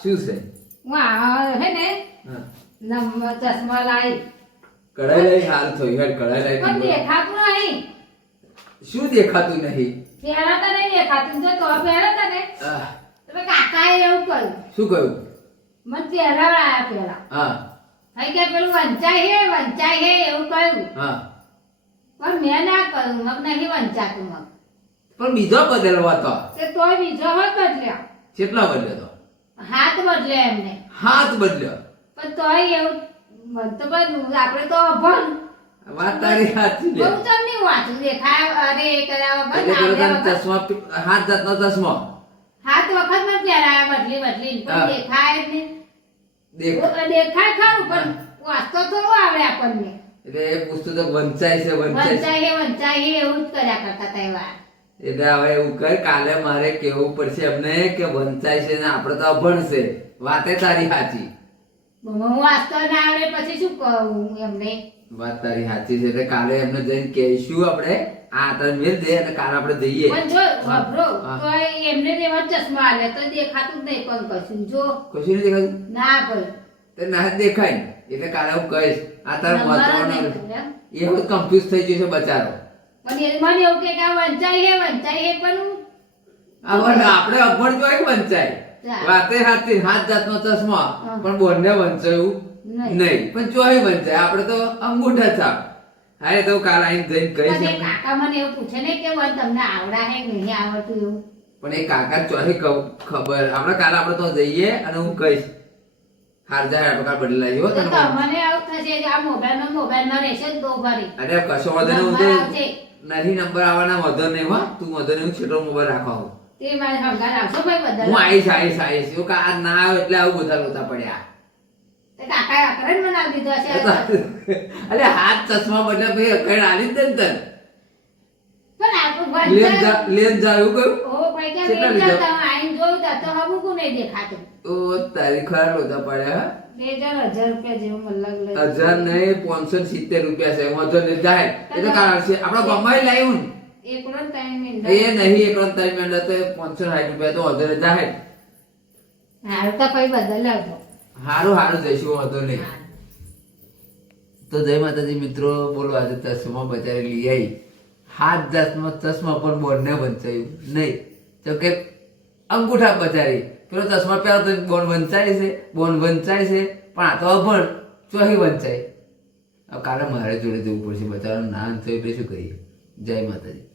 શું છે? હે ને ચશ્મા લાવી કઢાઈ લઈ હાલ થયું હેડ કઢાઈ પણ લઈ દેખાતું નહીં. શું દેખાતું નહીં? પહેરાતા નહીં દેખાતું. જો તો પહેરાતા ને આહ, તો કાકાએ એવું કહ્યું. શું કહ્યું? મને પહેરાવડાયા પહેલા. હા અહીં કે પેલું વંચાય હે એવું કહ્યું. હા પણ મેં ના કહ્યું. મગ નહીં વંચાતું મગ. પણ બીજો બદલવા તો તે તોય બીજો હોત બદલ્યો. કેટલા બદલ્યો તો? હાથ બદલ્યો એમને. હાથ બદલ્યો. પણ તોય એવું બનતો બધું આપણે તો અભણ. વાત તારી સાચી બહુ લે. તમને વાંચું દેખાય. અરે કરાવ એટલે પેલો તને ચશ્મા હાથ જાતનો ચશ્મા હાથ વખત માં પહેરાયા બદલી પણ હા. દેખાય જ નહીં. દેખ દેખાય ખરું પણ વાંચતો થોડું આવડે આપણને. એટલે એ પૂછતું તો વંચાય છે વંચાય હે એવું જ કર્યા કરતા હતા એવા. એટલે હવે એવું કર કાલે મારે કેવું પડશે એમને કે વંચાય છે ને આપણે તો અભણ છે. વાતે તારી સાચી. હું વાંચતો ના આવડે પછી શું કહું એમને. વાત તારી સાચી છે એટલે કાલે એમને જઈને કહીશું આપણે આ તને મેલ દે અને કાલે આપણે જઈએ. પણ જો હા. વાપરો હા. તો એમને જ એવા ચશ્મા આલે તો દેખાતું જ નહીં પણ કશું જો કશું નથી દેખાતું? ના ભાઈ તે ના જ દેખાય ને. એટલે કાલે હું કહીશ આ તારે નંબર વાંચવાનો નહીં એમ. એ હવે કન્ફ્યુઝ થઈ જશે બચારો. પણ એ મને એવું કે આ વંચાય હે પણ હું હવે આપણે અભણ જોઈ વંચાય. ચાલ. વાતે સાચી હાથ જાતનો ચશ્મા હા. પણ બોનને વંચાયું નહીં. નહીં પણ ચોહી વંચાય આપણે તો અંગૂઠા છાપ. હા એ તો કાલ આવીને જઈને કહીશ પણ એ એમને. કાકા મને એવું પૂછે ને કે વન તમને આવડા હે કે નહીં આવડતું એવું. પણ એ કાકા ચોહી ખબર આપણે કાલે આપણે તો જઈએ અને હું કહીશ હાર જાય આપણે કાલ બદલાઈ હો તો તને તમને આવું થશે કે આ મોબાઈલમાં રહેશે જ દો ભરી. અરે કશો વાંધો નહીં. હું નંબર તો આવશે. નહીં નંબર આવવાના વધો નહીં હો તું વધો નહીં. હું છેલ્લો મોબાઈલ રાખવા આવું. તે મારે હંગાર આવશો ભાઈ હું બદલ. આવીશ એવું કે આ ના આવે એટલે આવું બધા લોતા પડ્યા. તે કાકાએ અકરણ બનાવી દીધો હશે. અરે હાથ ચશ્મા બદલે ભાઈ અખેડ આલી જ દે ને તને. પણ આપણું લેન જા એવું કહ્યું. ઓ ભાઈ કે કેટલા મેં લીધા? જતા આઈને જોયું તા તો હબુકું નહીં દેખાતું. ઓ તારી ખરા લોતા પડ્યા. 1000 રૂપિયા જેવું મને લાગે. 1000 નહીં 570 રૂપિયા છે. વાંધો નહીં જાય એ તો કારણ છે આપણે ગમાઈ લાવ્યું ને. એકલો ટાઈમ એ નહીં એકલો તારી મેંડા તો 560 રૂપિયા તો વાંધો નહીં જાય. હારું તો ભાઈ બદલાવજો. હારું જઈશું વાંધો નહીં. તો જય માતાજી મિત્રો. બોલો આજે ચશ્મા બચારી લઈ આવી. હાથ જાતમાં ચશ્મા પણ બોનને વંચાયું નહીં તો કે અંગૂઠા બચારી. પેલો ચશ્મા પહેરો તો બોન વંચાય છે પણ આ તો અભણ ચોહી વંચાય. હવે કાલે મારે જોડે જવું પડશે બચારાનું નામ થયું એટલે શું કરીએ. જય માતાજી.